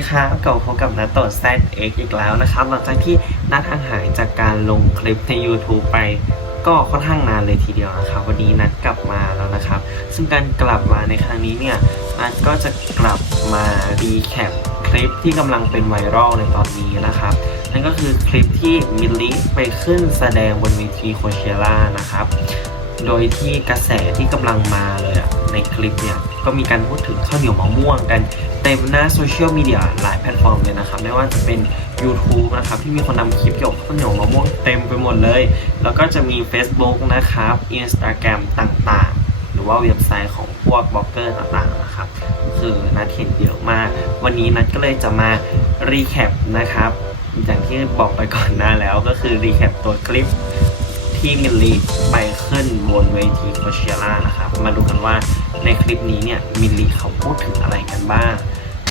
ดีครับกลับมาพบกับนัตโตะ ZX อีกแล้วนะครับ หลังจากที่นัดห่างหายจากการลงคลิปใน YouTube ไป ก็ค่อนข้างนานเลยทีเดียวนะครับ วันนี้นัดกลับมาแล้วนะครับ ซึ่งการกลับมาในครั้งนี้เนี่ย นัดก็จะกลับมารีแคปคลิปที่กำลังเป็นไวรัลในตอนนี้นะครับ นั่นก็คือคลิปที่มิลลิไปขึ้นแสดงบนเวทีโคเชล่านะครับ โดยที่กระแสที่กำลังมาเลยอะในคลิปเนี่ย ก็มีการพูดถึงข้าวเหนียวมะม่วงกันเต็มหน้าโซเชียลมีเดียหลายแพลตฟอร์มเลยนะครับ ไม่ว่าจะเป็น YouTube นะครับ ที่มีคนนำคลิปเกี่ยวกับข้าวเหนียวมะม่วงเต็มไปหมดเลย แล้วก็จะมี Facebook นะครับ Instagram ต่างๆ หรือว่าเว็บไซต์ของพวกบล็อกเกอร์ต่างๆนะครับ คือนัดเห็นเยอะมาก วันนี้นัดก็เลยจะมารีแคปนะครับอย่างที่บอกไปก่อนหน้าแล้วก็คือรีแคปตัวคลิป ที่มิลลีไปขึ้นบนเวทีโคเชียร่านะครับ มาดูกันว่าในคลิปนี้เนี่ยมิลลีเขาพูดถึงอะไรกันบ้าง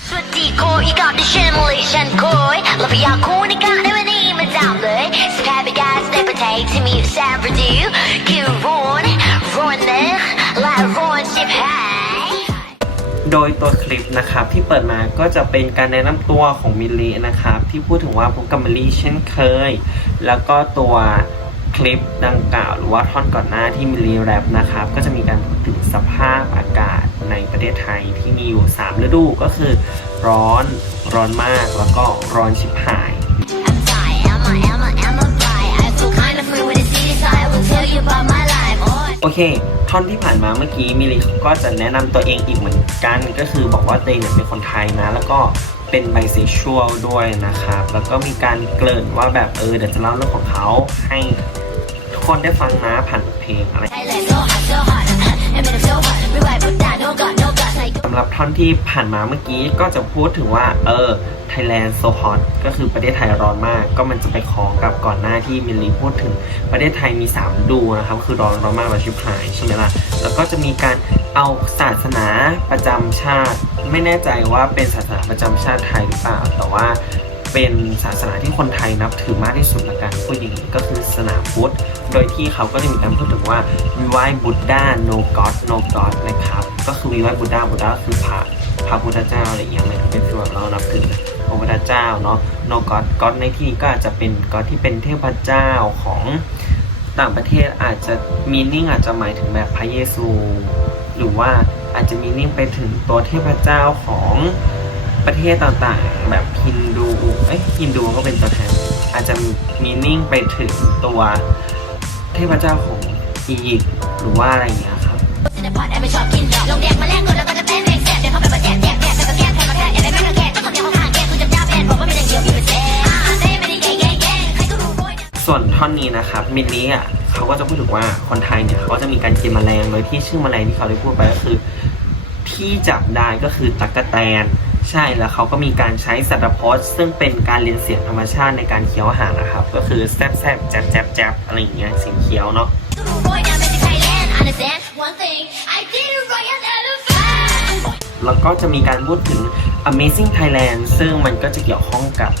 สวัสดีโคอีกับดิฉันเลยฉันโคยเราพยาคูในการในวันนี้มาจำเลยสแคปปี้กาสเนปเทคที่มีอยู่แซมบรดิวคือรอนรอนเนและรอนชิบหายโดยตัวคลิปนะครับที่เปิดมาก็จะเป็นการแนะนำตัวของมิลลีนะครับที่พูดถึงว่าพบกับมิลลีเช่นเคย แล้วก็ตัว คลิปดังกล่าว หรือว่าท่อนก่อนหน้าที่มิลีแรปนะครับ ก็จะมีการพูดถึงสภาพอากาศในประเทศไทยที่มีอยู่ 3 ฤดูก็คือ ร้อนร้อนมากแล้วก็ร้อนชิบหายโอเค ท่อนที่ผ่านมาเมื่อกี้มิลีก็จะแนะนำตัวเองอีกเหมือนกัน ก็คือบอกว่าเองเนี่ยเป็นคนไทยนะ แล้วก็เป็นไบเซ็ชวลด้วยนะครับ แล้วก็มีการเกริ่นว่าแบบเออเดี๋ยวจะเล่าเรื่องของเขาให้ คนได้ฟังนะผ่านบทเพลงอะไร Thailand so hot so hot and man I'm so hot rewind put that no god no god like สำหรับท่อนที่ผ่านมาเมื่อกี้ก็จะพูดถึงว่า เออ Thailand so hot ก็คือประเทศไทยร้อนมาก ก็มันจะไปคล้องกับก่อนหน้าที่มิลลีพูดถึงประเทศไทยมี3ฤดูนะครับ คือร้อนร้อนมากและชิบหายใช่ไหมล่ะ แล้วก็จะมีการเอาศาสนาประจำชาติ ไม่แน่ใจว่าเป็นศาสนาประจำชาติไทยหรือเปล่า แต่ว่า เป็นศาสนาที่คนไทยนับถือมากที่สุดละกันผู้หญิงก็คือศาสนาพุทธ โดยที่เขาก็จะมีการพูดถึงว่าวิไหว้บุตดา no god no god นะครับ ก็คือวิไหว้บุตดาบุตดาคือพระพระพุทธเจ้าอะไรอย่างเงี้ยเป็นฟีลแบบเรานับถือพระพุทธเจ้าเนาะ no god god ในที่นี้ก็อาจจะเป็น god ที่เป็นเทพเจ้าของต่างประเทศอาจจะมีนิ่งอาจจะหมายถึงแบบพระเยซู หรือว่าอาจจะมีนิ่งไปถึงตัวเทพเจ้าของ ประเทศต่างๆ แบบฮินดูเอ้ยฮินดูก็เป็นตัวแทน อาจจะมีนิ่งไปถึงตัวเทพเจ้าของอียิปต์หรือว่าอะไรอย่างเงี้ยครับส่วนท่อนนี้นะครับมิลลี่อะเขาก็จะพูดถึงว่าคนไทยเนี่ยเขาจะมีการกินแมลงโดยที่ชื่อแมลงที่เขาได้พูดไปก็คือ ที่จับได้ก็คือตั๊กแตน ใช่แล้วเขาก็มีการใช้สัตว์พจน์ซึ่งเป็นการเรียนเสียงธรรมชาติในการเคี้ยวอาหารนะครับ ก็คือแซบแซบแจบแจบแจบอะไรอย่างเงี้ยเสียงเคี้ยวเนาะแล้วก็จะมีการพูดถึง Amazing Thailand ซึ่งมันก็จะเกี่ยวข้องกับ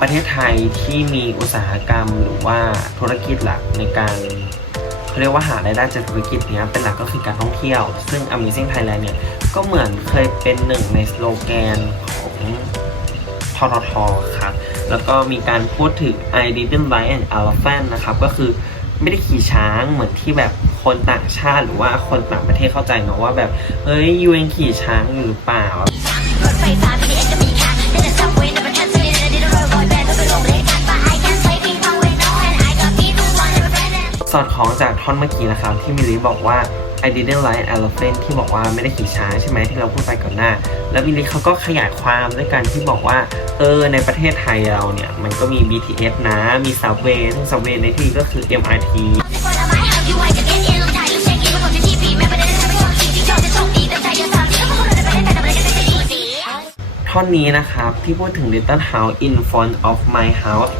ประเทศไทยที่มีอุตสาหกรรมหรือว่าธุรกิจหลักในการ เขาเรียกว่าหารายได้จากธุรกิจเนี้ยเป็นหลักก็คือการท่องเที่ยว ซึ่ง Amazing Thailand เนี่ยก็เหมือนเคยเป็นหนึ่งในสโลแกนของทททครับแล้วก็มีการพูดถึง I didn't ride an elephant นะครับ ก็คือไม่ได้ขี่ช้างเหมือนที่แบบคนต่างชาติหรือว่าคนต่างประเทศเข้าใจเนอะว่าแบบ เฮ้ยยูเองขี่ช้างหรือเปล่ารถไฟฟ้า BTS จะมี สอดคล้องจากท่อนเมื่อกี้นะครับที่มิลลิบอกว่า I didn't ride elephant ที่บอกว่าไม่ได้ขี่ช้างใช่ไหมที่เราพูดไปก่อนหน้า แล้วมิลลิเขาก็ขยายความด้วยการที่บอกว่า เออในประเทศไทยเราเนี่ย มันก็มี BTS นะ มี subway ซึ่ง subway ในที่นี้ก็คือ MRT ท่อนเราจะไปได้แต่ทำอะไรก็จะดีสิท่อนนี้นะครับ ที่พูดถึง Little House in front of my house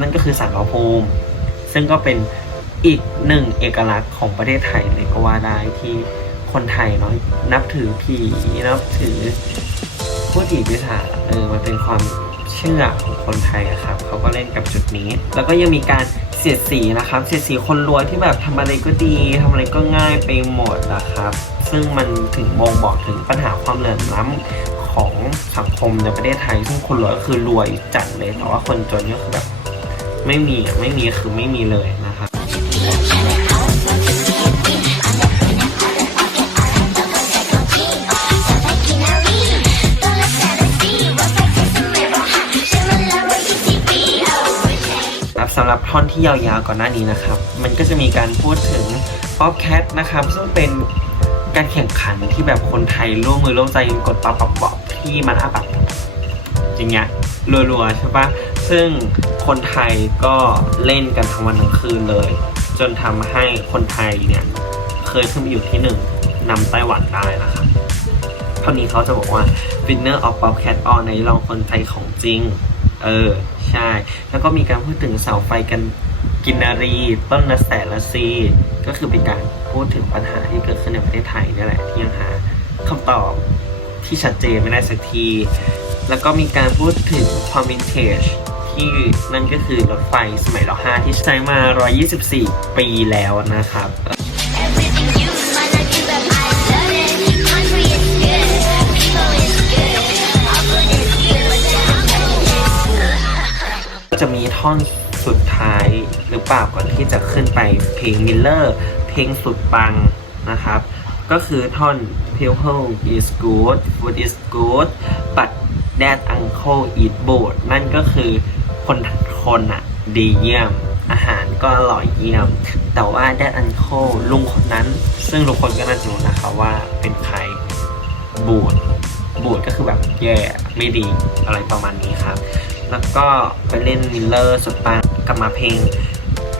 นั่นก็คือสารพระภูมิซึ่งก็เป็น อีกหนึ่งเอกลักษณ์ของประเทศไทยเลยก็ว่าได้ที่คนไทยเนาะนับถือผีนับถือผู้ผีปีศาจเออมันเป็นความเชื่อของคนไทยอะครับเขาก็เล่นกับจุดนี้ แล้วก็ยังมีการเสียดสีนะครับเสียดสีคนรวยที่แบบทำอะไรก็ดีทำอะไรก็ง่ายไปหมดนะครับ ซึ่งมันถึงบ่งบอกถึงปัญหาความเหลื่อมล้ำขของสังคมในประเทศไทย ซึ่งคนรวยก็คือรวยจัดเลยแต่ว่าคนจนก็คือแบบไม่มีไม่มีคือไม่มีเลย สำหรับท่อนที่ยาวๆก่อนหน้านี้นะครับ มันก็จะมีการพูดถึงป๊อปแคทนะครับ ซึ่งเป็นการแข่งขันที่แบบคนไทยร่วมมือร่วมใจกันกดปั๊บปั๊บปั๊บที่มันอาแบบจริงเงี้ยรัวๆใช่ปะซึ่งคนไทยก็เล่นกันทั้งวันทั้งคืนเลย จนทำให้คนไทยเนี่ยเคยขึ้นไปอยู่ที่หนึ่งนำไต้หวันได้นะครับเท่านี้เขาจะบอกว่า winner of Popcat All ในรองคนไทยของจริง เออ ใช่ แล้วก็มีการพูดถึงเสาไฟกันกินนารี ต้นละแสนละซีก็คือเป็นการพูดถึงปัญหาที่เกิดขึ้นในประเทศไทยนี่แหละที่ยังหาคำตอบที่ชัดเจนไม่ได้สักที แล้วก็มีการพูดถึงความวินเทจที่นั่นก็คือรถไฟสมัยร5ที่ใช้มา 124 ปีแล้วนะครับ จะมีท่อนสุดท้ายหรือเปล่าก่อนที่จะขึ้นไปเพลงมิลเลอร์เพลงสุดปังนะครับ ก็คือท่อน people is good food is good but that uncle eat boat นั่นก็คือคนคนอะดีเยี่ยม อาหารก็อร่อยเยี่ยม แต่ว่า that uncle ลุงคนนั้น ซึ่งทุกคนก็น่าจะรู้นะคะว่าเป็นใครบูดบูดก็คือแบบแย่ ไม่ดีอะไรประมาณนี้ครับ แล้วก็ไปเล่นมิลเลอร์สุดปังกลับมาเพลง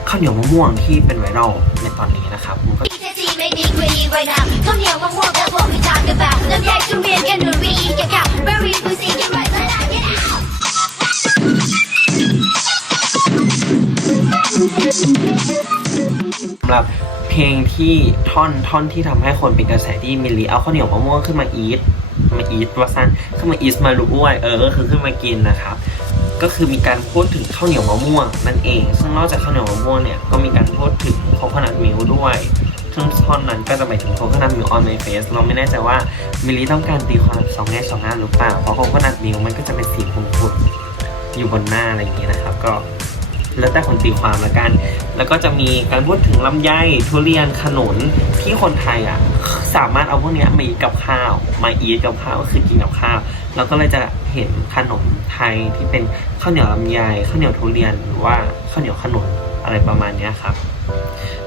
ข้าวเหนียวมะม่วงที่เป็นไวรัลในตอนนี้นะครับผมก็ Easy make me gritty right now. Come here, one more, that's what we talk about. Love yeah, to me, can do we eat your cow. Very pussy, get right, let out, get out. สำหรับเพลงที่ท่อนท่อนที่ทำให้คนเป็นกระแสที่มิลลีเอาข้าวเหนียวมะม่วงขึ้นมาอีทมาอีทว่าสั้นขึ้นมาอีทมารู้ด้วยเออก็คือขึ้นมากินนะครับ ก็คือมีการพูดถึงข้าวเหนียวมะม่วงนั่นเอง ซึ่งนอกจากข้าวเหนียวมะม่วงเนี่ยก็มีการพูดถึงโคโคนัทมิลด้วยซึ่งท่อนนั้นก็จะหมายถึงโคโคนัทมิลออนในเฟสเราไม่แน่ใจว่ามิลลีต้องการตีความสองแง่สองงานหรือเปล่าเพราะโคโคนัทมิลมันก็จะเป็นสีขุ่นๆอยู่บนหน้าอะไรอย่างเงี้ยนะครับก็แล้วแต่คนตีความละกัน แล้วก็จะมีการพูดถึงลำไยทุเรียนขนุนที่คนไทยอะสามารถเอาพวกเนี้ยมาอีกับข้าว มาอีกับข้าวก็คือกินกับข้าว เราก็เลยจะเห็นขนมไทยที่เป็นข้าวเหนียวลำไยข้าวเหนียวทุเรียนหรือว่าข้าวเหนียวขนุนอะไรประมาณนี้ครับ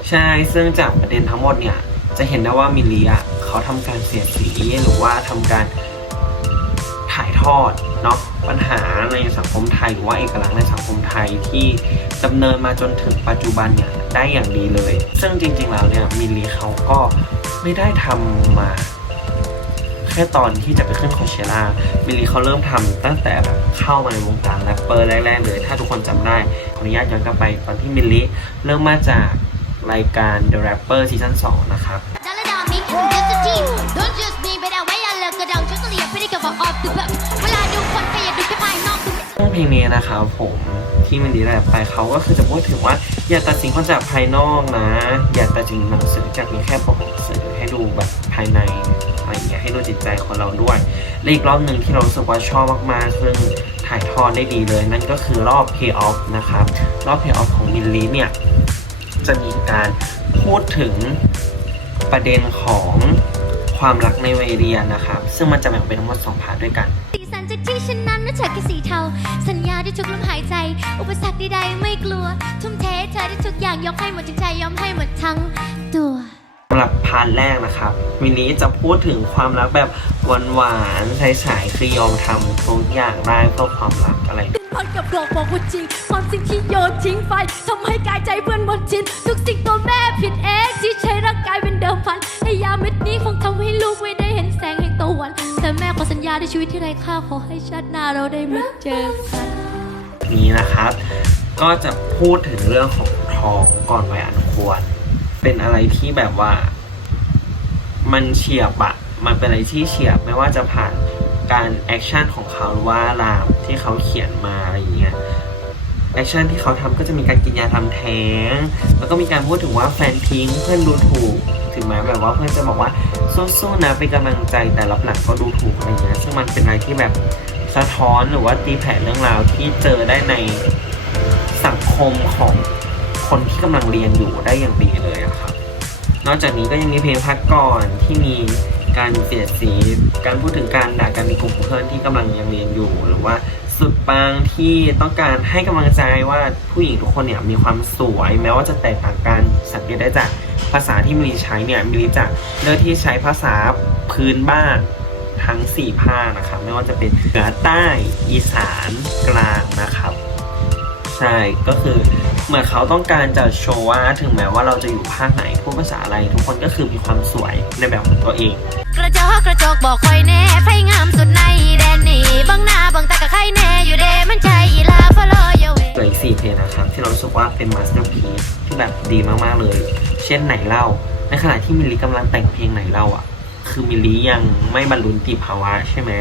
ใช่ซึ่งจากประเด็นทั้งหมดเนี่ยจะเห็นได้ว่ามิลีอะเขาทำการเสียดสีหรือว่าทำการถ่ายทอดเนาะปัญหาในสังคมไทยหรือว่าเอกลักษณ์ในสังคมไทยที่ดำเนินมาจนถึงปัจจุบันเนี่ยได้อย่างดีเลย ซึ่งจริงๆแล้วเนี่ยมิลีเขาก็ไม่ได้ทำมา แค่ตอนที่จะไปขึ้นโคเชล่ามิลลีเขาเริ่มทำตั้งแต่แบบเข้ามาในวงการแรปเปอร์แรกๆเลยถ้าทุกคนจำได้ขออนุญาตย้อนกลับไปตอนที่มิลลีเริ่มมาจากรายการ The Rapper ซีซั่น2นะครับ Tell it on me, I'm just a team. Don't just me, but that way I look it down. Just a little pretty cover off the book. เวลาดูคนก็อย่าดูแค่ภายนอกดูซึ่งเพลงนี้นะครับผม ที่มันดีแลบไปเขาก็คือจะพูดถึงว่า อย่าตัดสินคนจากภายนอกนะ อย่าตัดสินหนังสือจากมีแค่ปกหนังสือให้ดูแบบภายในอะไรอย่างเงี้ยให้ดูจิตใจของเราด้วยและอีกรอบหนึ่งที่เราสึกว่าชอบมากๆซึ่งถ่ายทอดได้ดีเลย นั่นก็คือรอบ Pay Off นะครับรอบ Pay Off ของมิลลีเนี่ยจะมีการพูดถึงประเด็นของความรักในวัยเรียนนะครับ ซึ่งมันจะแบ่งเป็นทั้งหมดสองพาร์ทด้วยกันสีสันจากที่ฉันนั้นน่าเธอแค่สีเทา สัญญาด้วยทุกลมหายใจ อุปสรรคใดๆไม่กลัว ทุ่มเทเธอได้ทุกอย่างยกให้หมดทั้งใจยอมให้หมดทั้งตัวสำหรับพาร์ทแรกนะครับมินนี้จะพูดถึงความรักแบบหวานๆใสๆคือยอมทำทุกอย่างได้เพื่อความรักอะไรพันกับดอกบอกว่าจริง ความจริงที่โยนทิ้งไปทำให้กายใจเพื่อนหมดชินทุกสิ่งตัวแม่ผิดเองที่ใช้ร่างกายเป็นเดิมพันให้ยาเม็ดนี้คงทำให้ลูกไม่ได้เห็นแสงแห่งตะวัน แต่แม่ขอสัญญาในชีวิตที่ไร้ค่าขอให้ชาติหน้าเราได้มาเจอกัน นี้นะครับ ก็จะพูดถึงเรื่องของท้องก่อนวัยอันควร เป็นอะไรที่แบบว่า มันเฉียบอะมันเป็นอะไรที่เฉียบไม่ว่าจะผ่านการแอคชั่นของเขาหรือว่ารามที่เขาเขียนมาอะไรอย่างเงี้ยแอคชั่นที่เขาทำก็จะมีการกินยาทำแท้ง แล้วก็มีการพูดถึงว่าแฟนทิ้งเพื่อนดูถูก ถึงแม้แบบว่าเพื่อนจะบอกว่าสู้ๆนะเป็นกำลังใจแต่รับหลังก็ดูถูกอะไรเงี้ยซึ่งมันเป็นอะไรที่แบบ สะท้อนหรือว่าตีแผ่เรื่องราวที่เจอได้ในสังคมของคนที่กำลังเรียนอยู่ได้อย่างดีเลยอะครับ นอกจากนี้ก็ยังมีเพลงพักก่อนที่มีการเสียดสี การพูดถึงการด่ากันในกลุ่มเพื่อนที่กำลังยังเรียนอยู่ หรือว่าสุดปังที่ต้องการให้กำลังใจว่าผู้หญิงทุกคนเนี่ยมีความสวย แม้ว่าจะแตกต่างกันสังเกตได้จากภาษาที่มิลีใช้เนี่ยมิลลีจะเลือกที่ใช้ภาษาพื้นบ้าน ทั้ง 4 ภาคนะครับ ไม่ว่าจะเป็นเหนือใต้อีสานกลางนะครับ ใช่ก็คือเหมือนเขาต้องการจะโชว์ว่าถึงแม้ว่าเราจะอยู่ภาคไหนพูดภาษาอะไร ทุกคนก็คือมีความสวยในแบบของตัวเอง กระจอกกระจกบอกคอยแน่ไฟงามสุดในแดนนี้บังหน้าบังตากับใครแน่อยู่เดมันใจอีลาฟอลอยเวเหลืออีกสี่เพลงนะครับ ที่เรารู้สึกว่าเป็นมาสเตอร์พีซที่แบบดีมากๆเลย เช่นไหนเล่า ในขณะที่มิลลีกำลังแต่งเพลงไหนเล่าอะ คือมิลลียังไม่บรรลุนิติภาวะใช่ไหม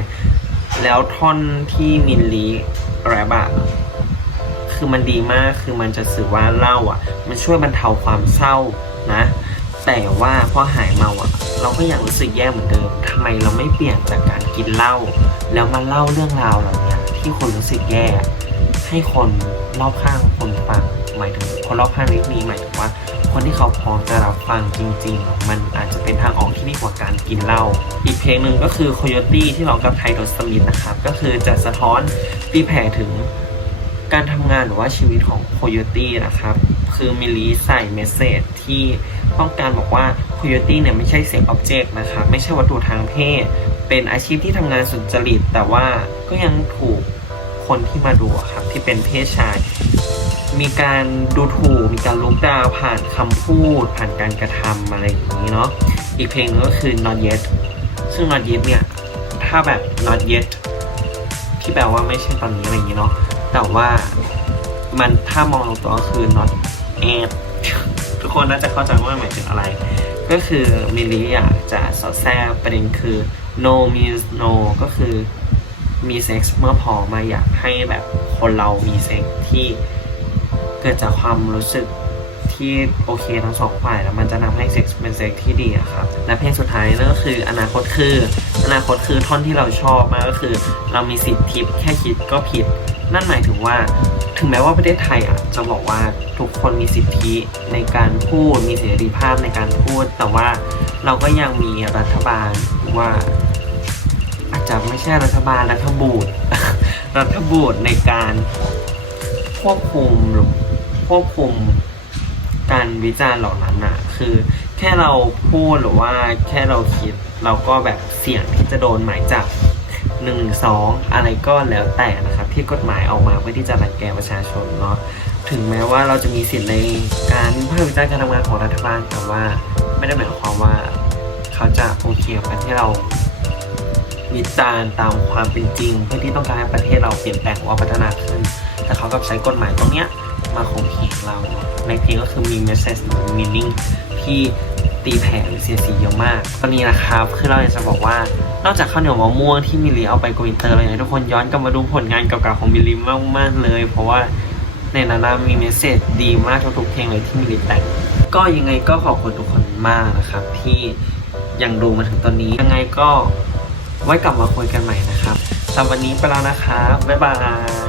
แล้วท่อนที่มิลลีแรปอะคือมันดีมากคือมันจะสื่อว่าเล่าอะ มันช่วยบรรเทาความเศร้านะ แต่ว่าพอหายเมาอะ เราก็ยังรู้สึกแย่เหมือนเดิมทำไมเราไม่เปลี่ยนจากการกินเหล้าแล้วมาเล่าเรื่องราวเหล่านี้ที่คนรู้สึกแย่ให้คนรอบข้างคนฟัง มายถึงคนรอบข้างนี้หมายถึงว่า คนที่เขาพร้อมจะรับฟังจริง ๆ มันอาจจะเป็นทางออกที่ดีกว่าการกินเหล้าอีกเพลงหนึ่งก็คือ Coyote ที่ร้องกับไทโดสมิธนะครับก็คือจะสะท้อนตีแผ่ถึงการทำงานหรือว่าชีวิตของ Coyote นะครับ คือมิลีใส่เมสเซจที่ต้องการบอกว่า Coyote เนี่ยไม่ใช่เสียงอ็อบเจกต์นะครับ ไม่ใช่วัตถุทางเพศ เป็นอาชีพที่ทำงานสุจริต แต่ว่าก็ยังถูกคนที่มาดูครับ ที่เป็นเพศชาย มีการดูถูกมีการลุกดาวผ่านคำพูด ผ่านการกระทำอะไรอย่างนี้เนาะอีกเพลงนึงก็คือ not yet ซึ่ง not yet เนี่ย ถ้าแบบ not yet ที่แปลว่าไม่ใช่ตอนนี้อะไรอย่างนี้เนาะแต่ว่ามันถ้ามองลงตัวก็คือ not yet ทุกคนน่าจะเข้าใจว่าหมายถึงอะไร ก็คือมิลลีอยากจะสอดแทรกประเด็นคือ no means no ก็คือมีเซ็กส์เมื่อพอมาอยากให้แบบคนเรามีเซ็กส์ที่ เกิดจากความรู้สึกที่โอเคทั้งสองฝ่ายแล้วมันจะทำให้เซ็กส์เป็นเซ็กส์ที่ดีอะครับและเพลงสุดท้ายนั่นก็คืออนาคตคือ อนาคตคือท่อนที่เราชอบมากก็คือ เรามีสิทธิ์ทิปแค่คิดก็ผิด นั่นหมายถึงว่า ถึงแม้ว่าประเทศไทยอะจะบอกว่าทุกคนมีสิทธิในการพูดมีเสรีภาพในการพูด แต่ว่าเราก็ยังมีรัฐบาลว่า อาจจะไม่ใช่รัฐบาลรัฐบูตรัฐบูตในการควบคุมหรือ ควบคุมการวิจารณ์เหล่านั้นน่ะคือแค่เราพูดหรือว่าแค่เราคิดเราก็แบบเสี่ยงที่จะโดนหมายจับหนึ่งสองอะไรก็แล้วแต่นะครับ ที่กฎหมายออกมาเพื่อที่จะรังแกประชาชนเนาะถึงแม้ว่าเราจะมีสิทธิ์ในการวิพากษ์วิจารณ์การทำงานของรัฐบาลแต่ว่าไม่ได้หมายความว่าเขาจะโอเคกับที่เราวิจารณ์ตามความเป็นจริง เพื่อที่ต้องการให้ประเทศเราเปลี่ยนแปลงหรือว่าพัฒนาขึ้น แต่เขากลับใช้กฎหมายตรงเนี้ย มาข่มเหงเราในเพลงก็คือมี message หรือ meaning ที่ตีแผ่หรือเสียสีเยอะมากตอนนี้นะครับคือเราอยากจะบอกว่านอกจากข้าวเหนียวมะม่วงที่มิลลีเอาไปโกอินเตอร์เรอยากให้ทุกคนย้อนกลับมาดูผลงานเก่าๆของมิลลีมากๆเลย เพราะว่าในนั้นมีเมสเซจดีมากทุกๆเพลงเลยที่มิลลีแต่งก็ยังไงก็ขอบคุณทุกคนมากนะครับที่ยังดูมาถึงตอนนี้ยังไงก็ไว้กลับมาคุยกันใหม่นะครับสำหรับวันนี้ไปแล้วนะครับบ๊ายบาย